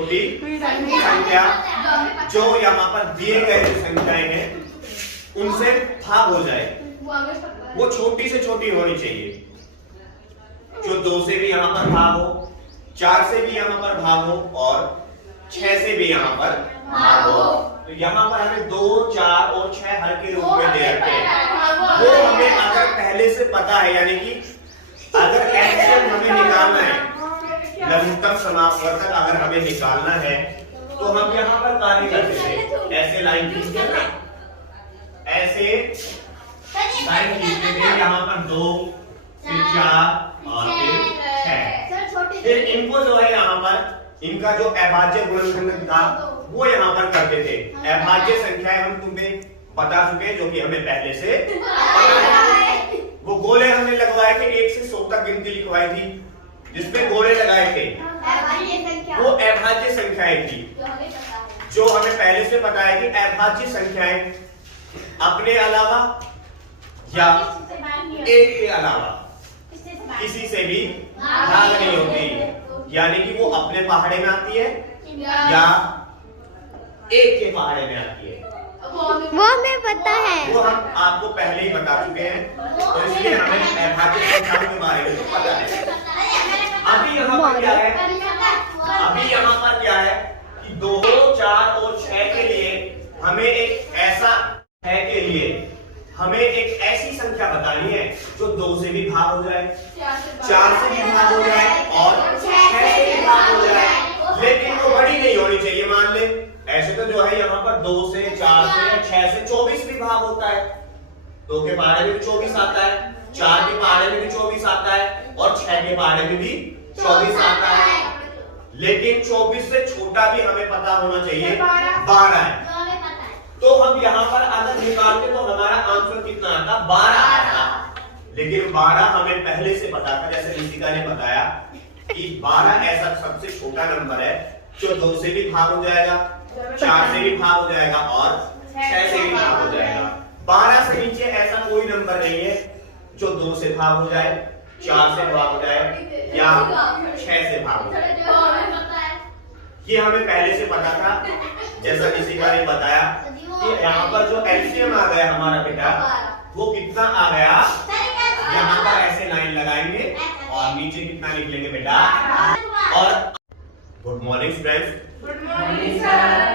छोटी संख्या जो यहाँ पर दिए गए जो संख्याएं हैं उनसे भाग हो जाए, वो छोटी से छोटी होनी चाहिए। जो 2 से भी यहाँ पर भाग हो, 4 से भी यहाँ पर भाग हो और 6 से भी यहाँ पर भाग हो। तो यहाँ पर हमें 2, 4 और 6 हर के रूप में दे रखे हैं। वो हमें अगर पहले से पता है, यानी कि अगर एलसीएम हमें निकालना है, लघुत्तम समापवर्तक अगर हमें निकालना है, तो हम यहाँ पर कार्य करते थे, ऐसे लाइन खींचते थे, ऐसे लाइन खींचते थे। यहाँ पर 2 फिर 4 और फिर 6। फिर इनको जो है यहाँ पर इनका जो अभाज्य गुणनखंड था वो यहाँ पर करते थे। अभाज्य संख्याएं हम तुम्हें बता चुके, जो कि हमें पहले से वो गोले हमने लगवाए थे, 1 से 100 तक गिनती लिखवाई थी, जिसपे गोले लगाए थे वो अभाज्य संख्याएं थी। जो हमें पहले से पता है कि अभाज्य संख्याएं अपने अलावा या एक के अलावा किसी से भी भाग नहीं होती, यानी कि वो अपने पहाड़े में आती है या एक के पहाड़े में आती है। वो हमें पता है, वो हम आपको पहले ही बता चुके हैं, तो इसलिए हमें अभाज्य संख्याओं के बारे में तो पता है। अभी यहाँ पर क्या है, अभी यहाँ पर क्या है कि 2, 4 और 6 के लिए हमें एक ऐसा है के लिए हमें एक ऐसी संख्या बतानी है जो 2 से भी भाग हो जाए, 4 से भी भाग हो जाए और 6 से भी भाग हो जाए, लेकिन वो बड़ी नहीं होनी चाहिए। मान ले ऐसे तो जो है यहाँ पर 2 से 4 से 6 से 24 भी भाग होता है, 2 के पहाड़े में भी 24 आता है, 4 के पहाड़े में भी 24 आता है और 6 के पहाड़े में भी 24 आता है। लेकिन 24 से छोटा भी हमें पता होना चाहिए 12 है। तो हम यहाँ पर अगर निकालते तो हमारा आंसर कितना आता, 12 आता। लेकिन 12 हमें पहले से पता था, जैसे ऋषिका ने बताया कि 12 ऐसा सबसे छोटा नंबर है जो 2 से भी भाग हो जाएगा, 4 से भी भाग हो जाएगा और 6 से भी भाग हो जाएगा। 12 से नीचे ऐसा कोई नंबर नहीं है जो 2 से भाग हो जाए, 4 से भाग हो जाए या 6 से भाग हो जाए। ये हमें पहले से पता था, जैसा ऋषिका ने बताया कि यहाँ पर जो एलसीएम आ गया हमारा बेटा, वो कितना आ गया, यहाँ पर ऐसे लाइन लगाएंगे और नीचे कितना लिख लेंगे बेटा। और गुड मॉर्निंग फ्रेंड्स,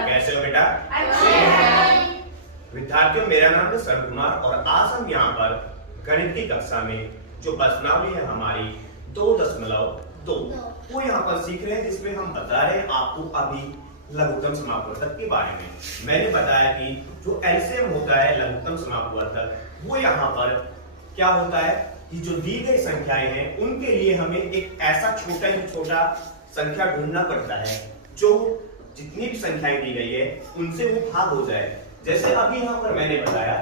कैसे हो बेटा? विद्यार्थियों, मेरा नाम है शरण कुमार और आज हम यहाँ पर गणित की कक्षा में जो प्रश्नावली है हमारी 2.2 वो यहाँ पर सीख रहे हैं, जिसमें हम बता रहे हैं आपको अभी लघुत्तम समापवर्तक के बारे में। मैंने बताया कि जो एलसीएम होता है लघुत्तम समापवर्तक, वो यहाँ पर क्या होता है कि जो दी गई संख्याएं हैं उनके लिए हमें एक ऐसा छोटा ही छोटा संख्या ढूंढना पड़ता है जो जितनी भी संख्याएं दी गई है उनसे वो भाग हो जाए। जैसे अभी यहाँ पर मैंने बताया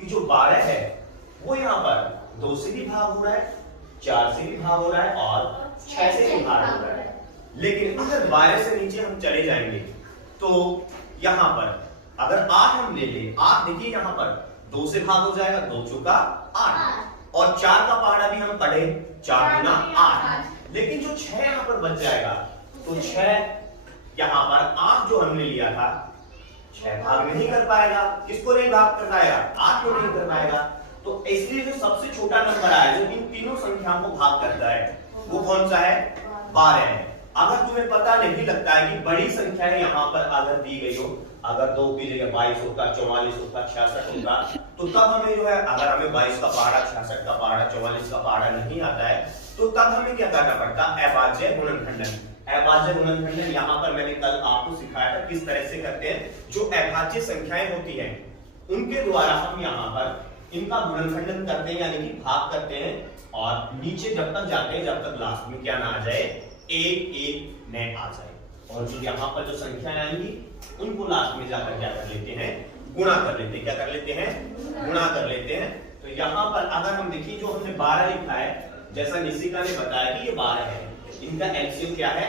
कि जो 12 है वो यहाँ पर 2 से भी भाग हो रहा है, 4 से भी भाग हो रहा है और 6 से भी भाग हो रहा है। लेकिन अगर 12 से नीचे हम चले जाएंगे तो यहाँ पर अगर 8 हम ले लें, 8 देखिए यहाँ पर 2 से भाग हो जाएगा, 2 चौका 8 और 4 का पहाड़ा भी हम पढ़े, 4 गुना 8। लेकिन जो 6 यहाँ पर बच जाएगा तो 6 यहाँ पर 8 जो हमने लिया था 6 भाग नहीं कर पाएगा। किसको नहीं भाग कर पाएगा? 8 को नहीं कर पाएगा। तो इसलिए जो सबसे छोटा नंबर आया जो इन तीनों संख्याओं को भाग करता है वो कौन सा है? 12 है। अगर तुम्हें पता नहीं लगता है कि बड़ी संख्या है यहाँ पर अगर दी गई हो, अगर 2 की जगह 22 होता, 44 होता, 66 होता, तो तब हमें जो है, अगर हमें 22 का पहाड़ा, 66 का पहाड़ा, 44 का पहाड़ा नहीं आता है तो तब हमें क्या करना पड़ता? अभाज्य गुणनखंडन। अभाज्य गुणनखंडन यहाँ पर मैंने कल आपको सिखाया था किस तरह से करते हैं। जो अभाज्य संख्याएं होती हैं उनके द्वारा हम यहाँ पर इनका गुणनखंडन करते हैं, यानी कि भाग करते हैं और नीचे जब तक जाते हैं जब तक लास्ट में क्या ना आ जाए, 1 न आ जाए। और जो यहाँ पर जो संख्याएं आएंगी उनको लास्ट में जाकर क्या कर लेते हैं? गुणा कर लेते हैं। क्या कर लेते हैं? गुणा कर लेते हैं। तो यहाँ पर अगर हम देखिए जो हमने 12 लिखा है, जैसा ऋषिका ने बताया कि ये 12 है, इनका एलसीएम क्या है?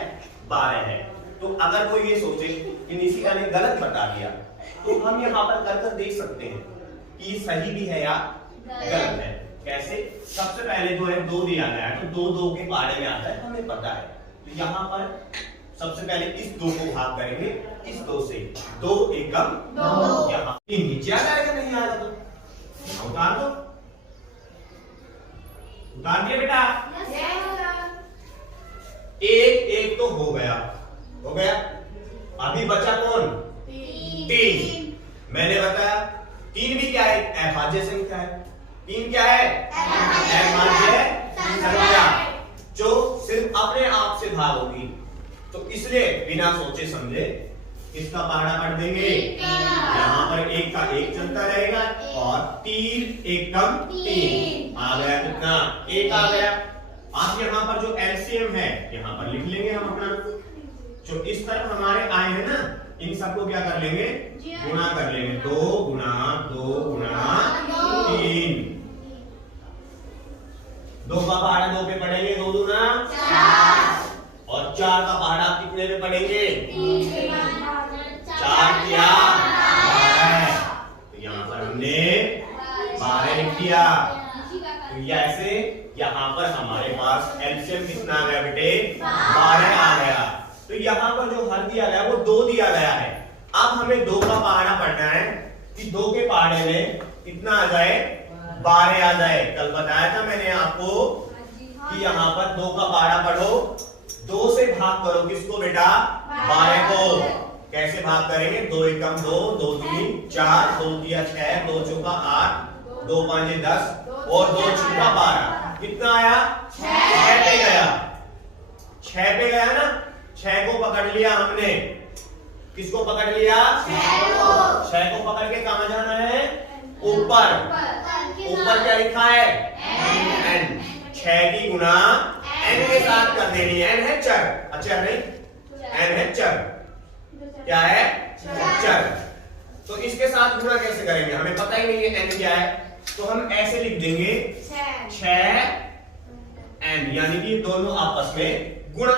12 है। तो अगर कोई ये सोचे कि ऋषिका ने गलत बता दिया तो हम यहाँ पर कर देख सकते हैं कि सही भी है या गलत है। कैसे? सबसे पहले जो है 2 दिया गया है तो 2 2 के पहाड़े में आता है, हमें पता है। तो यहाँ पर सबसे पहले इस 2 को भाग करेंगे इस 2 से। 2 एकम 2। यहाँ नीचे आ जाएगा, नहीं आएगा तो उतार दो। उतार दिया बेटा। एक तो हो गया, हो गया। अभी बचा कौन? 3। मैंने बताया 3 भी क्या है? अभाज्य संख्या है। 3 क्या है? अभाज्य संख्या जो सिर्फ अपने आप से भाग होगी। तो इसलिए बिना सोचे समझे इसका पहाड़ा पढ़ देंगे। यहाँ पर 1 का 1 चलता रहेगा और 3 एकम 3 आ गया। कितना? 1 आ गया। आप यहाँ पर जो एलसीएम है यहाँ पर लिख लेंगे हम अपना। जो इस तरफ हमारे आए हैं ना, इन सबको क्या कर लेंगे? गुणा कर लेंगे। 2 गुणा 2 गुणा 3। 2 का पहाड़ा 2 पे पढ़ेंगे, 2 दूना 4। और 4 का पहाड़ा कितने पे पढ़ेंगे? 4 किया 12। तो यहाँ पर हमने 12 लिख दिया। तो ऐसे यहाँ पर हमारे पास एलसीएम कितना आ गया बेटे? 12 आ गया। तो यहाँ पर जो हल दिया गया वो 2 दिया गया है। अब हमें 2 का पहाड़ा पढ़ना है कि 2 के पहाड़े में कितना आ जाए? 12 आ जाए। कल बताया था मैंने आपको कि यहाँ पर 2 का पहाड़ा पढ़ो, 2 से भाग करो। किसको बेटा? 12 को। कैसे भाग करेंगे? 2 एकम 2, 2 दूनी 4, 2 दिया 6, 2 चौका 8, 2 पांचे 10 और 2 छक्का 12। कितना आया? 6 पे गया। 6 पे गया ना? 6 को पकड़ लिया हमने। किसको पकड़ लिया? 6 को पकड़ के कहां जाना है? ऊपर। ऊपर क्या लिखा है? n। 6 की गुणा n के साथ कर देनी है। n है चर, अचर नहीं, n है चर। क्या है? चर। तो इसके साथ गुणा कैसे करेंगे? हमें पता ही नहीं है n क्या है, तो हम ऐसे लिख देंगे 6n, यानी कि दोनों आपस में